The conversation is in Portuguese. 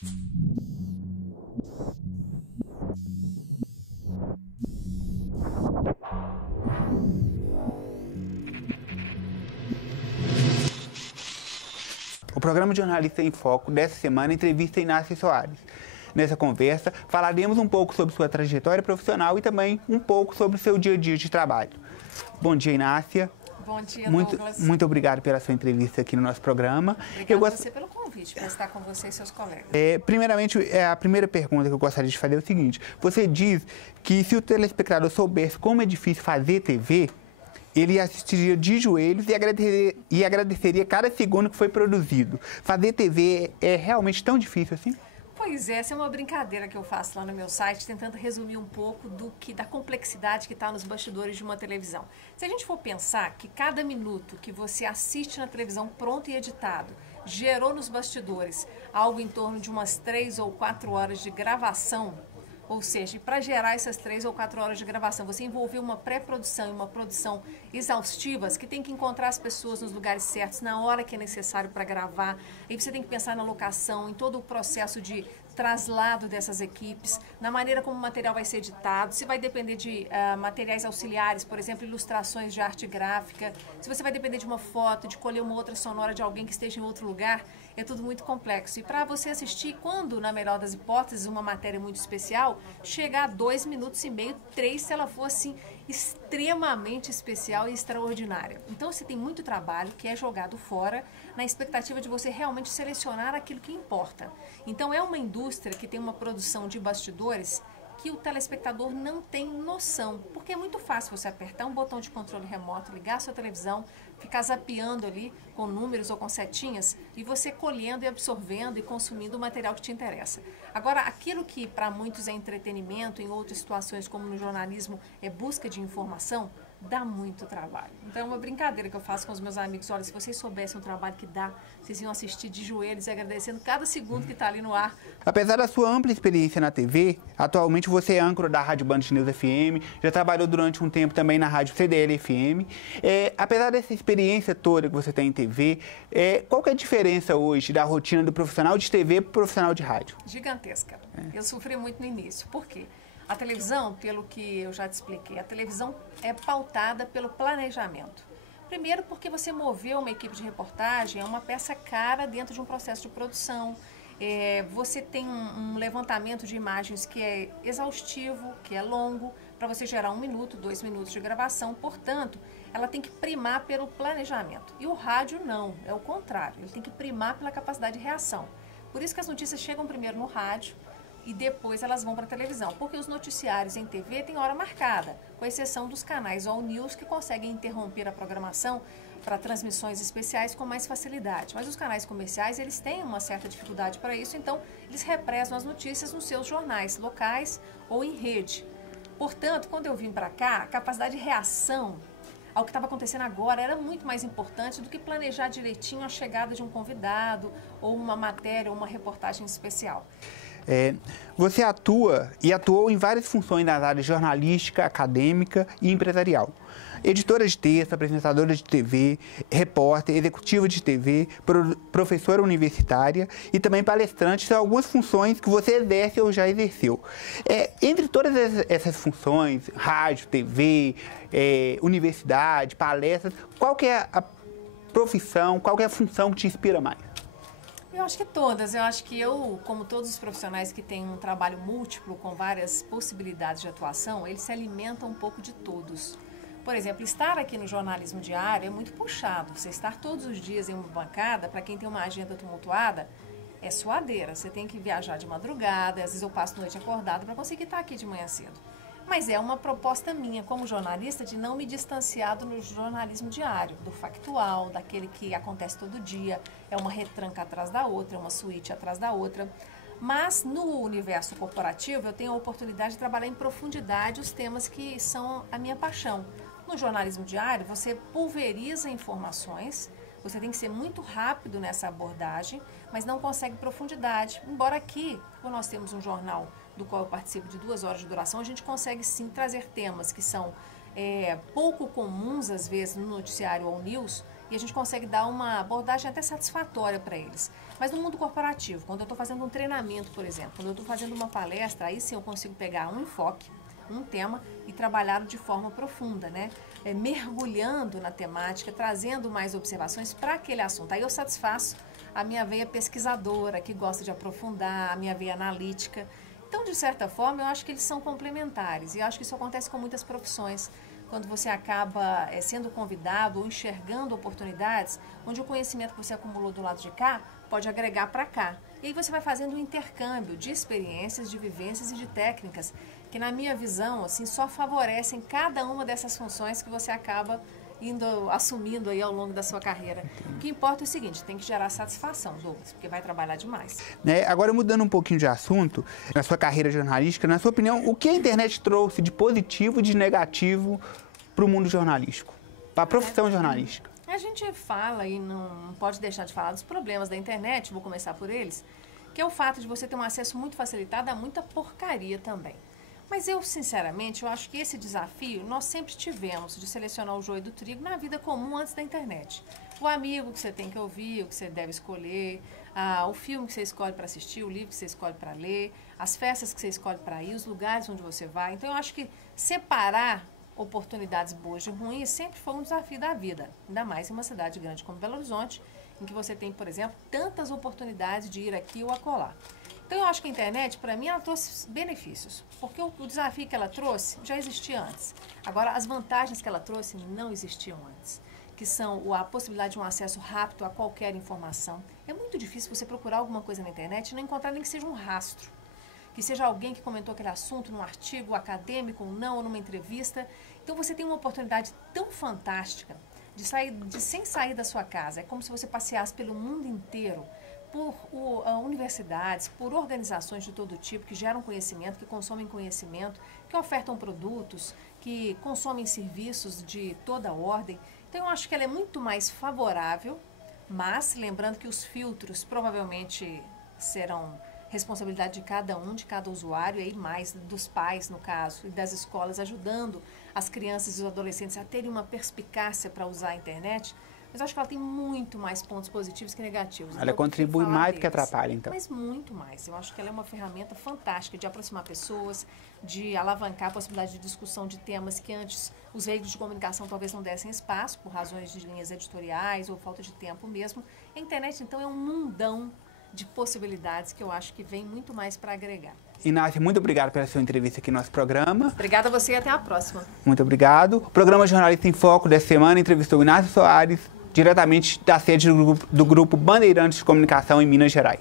O programa Jornalista em Foco dessa semana entrevista Inácia Soares. Nessa conversa, falaremos um pouco sobre sua trajetória profissional e também um pouco sobre o seu dia a dia de trabalho. Bom dia, Inácia. Bom dia, Douglas. Muito obrigado pela sua entrevista aqui no nosso programa. Obrigada a você pelo convite para estar com você e seus colegas. Primeiramente, a primeira pergunta que eu gostaria de fazer é o seguinte. Você diz que se o telespectador soubesse como é difícil fazer TV, ele assistiria de joelhos e agradeceria cada segundo que foi produzido. Fazer TV é realmente tão difícil assim? Pois é, essa é uma brincadeira que eu faço lá no meu site, tentando resumir um pouco da complexidade que está nos bastidores de uma televisão. Se a gente for pensar que cada minuto que você assiste na televisão pronto e editado gerou nos bastidores algo em torno de umas 3 ou 4 horas de gravação, ou seja, para gerar essas 3 ou 4 horas de gravação, você envolveu uma pré-produção e uma produção exaustivas, que tem que encontrar as pessoas nos lugares certos, na hora que é necessário para gravar. Aí você tem que pensar na locação, em todo o processo de traslado dessas equipes, na maneira como o material vai ser editado, se vai depender de materiais auxiliares, por exemplo, ilustrações de arte gráfica, se você vai depender de uma foto, de colher uma outra sonora de alguém que esteja em outro lugar, é tudo muito complexo. E para você assistir, quando, na melhor das hipóteses, uma matéria muito especial, chegar a 2 minutos e meio, 3, se ela for assim, extremamente especial e extraordinária. Então você tem muito trabalho que é jogado fora na expectativa de você realmente selecionar aquilo que importa. Então é uma indústria que tem uma produção de bastidores que o telespectador não tem noção, porque é muito fácil você apertar um botão de controle remoto, ligar a sua televisão, ficar zapeando ali com números ou com setinhas e você colhendo e absorvendo e consumindo o material que te interessa. Agora, aquilo que para muitos é entretenimento, em outras situações como no jornalismo é busca de informação, dá muito trabalho. Então é uma brincadeira que eu faço com os meus amigos. Olha, se vocês soubessem o trabalho que dá, vocês iam assistir de joelhos e agradecendo cada segundo que está ali no ar. Apesar da sua ampla experiência na TV, atualmente você é âncora da Rádio Band News FM, já trabalhou durante um tempo também na Rádio CDL FM. Apesar dessa experiência toda que você tem em TV, qual que é a diferença hoje da rotina do profissional de TV para o profissional de rádio? Gigantesca. Eu sofri muito no início. Por quê? A televisão, pelo que eu já te expliquei, a televisão é pautada pelo planejamento. Primeiro porque você moveu uma equipe de reportagem, é uma peça cara dentro de um processo de produção. Você tem um levantamento de imagens que é exaustivo, que é longo, para você gerar 1 minuto, 2 minutos de gravação. Portanto, ela tem que primar pelo planejamento. E o rádio não, é o contrário, ele tem que primar pela capacidade de reação. Por isso que as notícias chegam primeiro no rádio, e depois elas vão para a televisão, porque os noticiários em TV têm hora marcada, com exceção dos canais All News que conseguem interromper a programação para transmissões especiais com mais facilidade. Mas os canais comerciais, eles têm uma certa dificuldade para isso, então eles represam as notícias nos seus jornais locais ou em rede. Portanto, quando eu vim para cá, a capacidade de reação ao que estava acontecendo agora era muito mais importante do que planejar direitinho a chegada de um convidado ou uma matéria ou uma reportagem especial. Você atua e atuou em várias funções nas áreas jornalística, acadêmica e empresarial. Editora de texto, apresentadora de TV, repórter, executiva de TV, professora universitária e também palestrante, são algumas funções que você exerce ou já exerceu. Entre todas essas funções, rádio, TV, universidade, palestras, qual que é a profissão, qual que é a função que te inspira mais? Eu acho que todas. Eu acho que eu, como todos os profissionais que têm um trabalho múltiplo com várias possibilidades de atuação, eles se alimentam um pouco de todos. Por exemplo, estar aqui no jornalismo diário é muito puxado. Você estar todos os dias em uma bancada, para quem tem uma agenda tumultuada, é suadeira. Você tem que viajar de madrugada, às vezes eu passo a noite acordada para conseguir estar aqui de manhã cedo. Mas é uma proposta minha, como jornalista, de não me distanciar do jornalismo diário, do factual, daquele que acontece todo dia, é uma retranca atrás da outra, é uma suíte atrás da outra. Mas no universo corporativo eu tenho a oportunidade de trabalhar em profundidade os temas que são a minha paixão. No jornalismo diário você pulveriza informações, você tem que ser muito rápido nessa abordagem, mas não consegue profundidade. Embora aqui, como nós temos um jornal do qual eu participo de 2 horas de duração, a gente consegue sim trazer temas que são pouco comuns às vezes no noticiário ou news e a gente consegue dar uma abordagem até satisfatória para eles. Mas no mundo corporativo, quando eu estou fazendo um treinamento, por exemplo, quando eu estou fazendo uma palestra, aí sim eu consigo pegar um enfoque, um tema e trabalhá-lo de forma profunda, né? Mergulhando na temática, trazendo mais observações para aquele assunto. Aí eu satisfaço a minha veia pesquisadora, que gosta de aprofundar, a minha veia analítica. Então, de certa forma, eu acho que eles são complementares e eu acho que isso acontece com muitas profissões. Quando você acaba sendo convidado ou enxergando oportunidades, onde o conhecimento que você acumulou do lado de cá pode agregar para cá. E aí você vai fazendo um intercâmbio de experiências, de vivências e de técnicas, que na minha visão, assim, só favorecem cada uma dessas funções que você acaba assumindo aí ao longo da sua carreira. O que importa é o seguinte, tem que gerar satisfação, Douglas, porque vai trabalhar demais. Agora, mudando um pouquinho de assunto, na sua carreira jornalística, na sua opinião, o que a internet trouxe de positivo e de negativo para o mundo jornalístico, para a profissão jornalística? A gente fala e não pode deixar de falar dos problemas da internet, vou começar por eles, que é o fato de você ter um acesso muito facilitado a muita porcaria também. Mas eu, sinceramente, eu acho que esse desafio nós sempre tivemos de selecionar o joio do trigo na vida comum antes da internet. O amigo que você tem que ouvir, o que você deve escolher, o filme que você escolhe para assistir, o livro que você escolhe para ler, as festas que você escolhe para ir, os lugares onde você vai. Então, eu acho que separar oportunidades boas de ruins sempre foi um desafio da vida, ainda mais em uma cidade grande como Belo Horizonte, em que você tem, por exemplo, tantas oportunidades de ir aqui ou acolá. Então, eu acho que a internet, para mim, ela trouxe benefícios, porque o desafio que ela trouxe já existia antes. Agora, as vantagens que ela trouxe não existiam antes, que são a possibilidade de um acesso rápido a qualquer informação. É muito difícil você procurar alguma coisa na internet e não encontrar nem que seja um rastro, que seja alguém que comentou aquele assunto num artigo acadêmico ou não, ou numa entrevista. Então, você tem uma oportunidade tão fantástica de sem sair da sua casa. É como se você passeasse pelo mundo inteiro, por universidades, por organizações de todo tipo que geram conhecimento, que consomem conhecimento, que ofertam produtos, que consomem serviços de toda ordem. Então, eu acho que ela é muito mais favorável, mas lembrando que os filtros provavelmente serão responsabilidade de cada usuário, e aí mais dos pais, no caso, e das escolas, ajudando as crianças e os adolescentes a terem uma perspicácia para usar a internet. Mas eu acho que ela tem muito mais pontos positivos que negativos. Ela contribui mais do que atrapalha, então. Mas muito mais. Eu acho que ela é uma ferramenta fantástica de aproximar pessoas, de alavancar a possibilidade de discussão de temas que antes os veículos de comunicação talvez não dessem espaço, por razões de linhas editoriais ou falta de tempo mesmo. A internet, então, é um mundão de possibilidades que eu acho que vem muito mais para agregar. Inácia, muito obrigado pela sua entrevista aqui no nosso programa. Obrigada a você e até a próxima. Muito obrigado. O programa Jornalista em Foco dessa semana entrevistou Inácia Soares, diretamente da sede do Grupo Bandeirantes de Comunicação em Minas Gerais.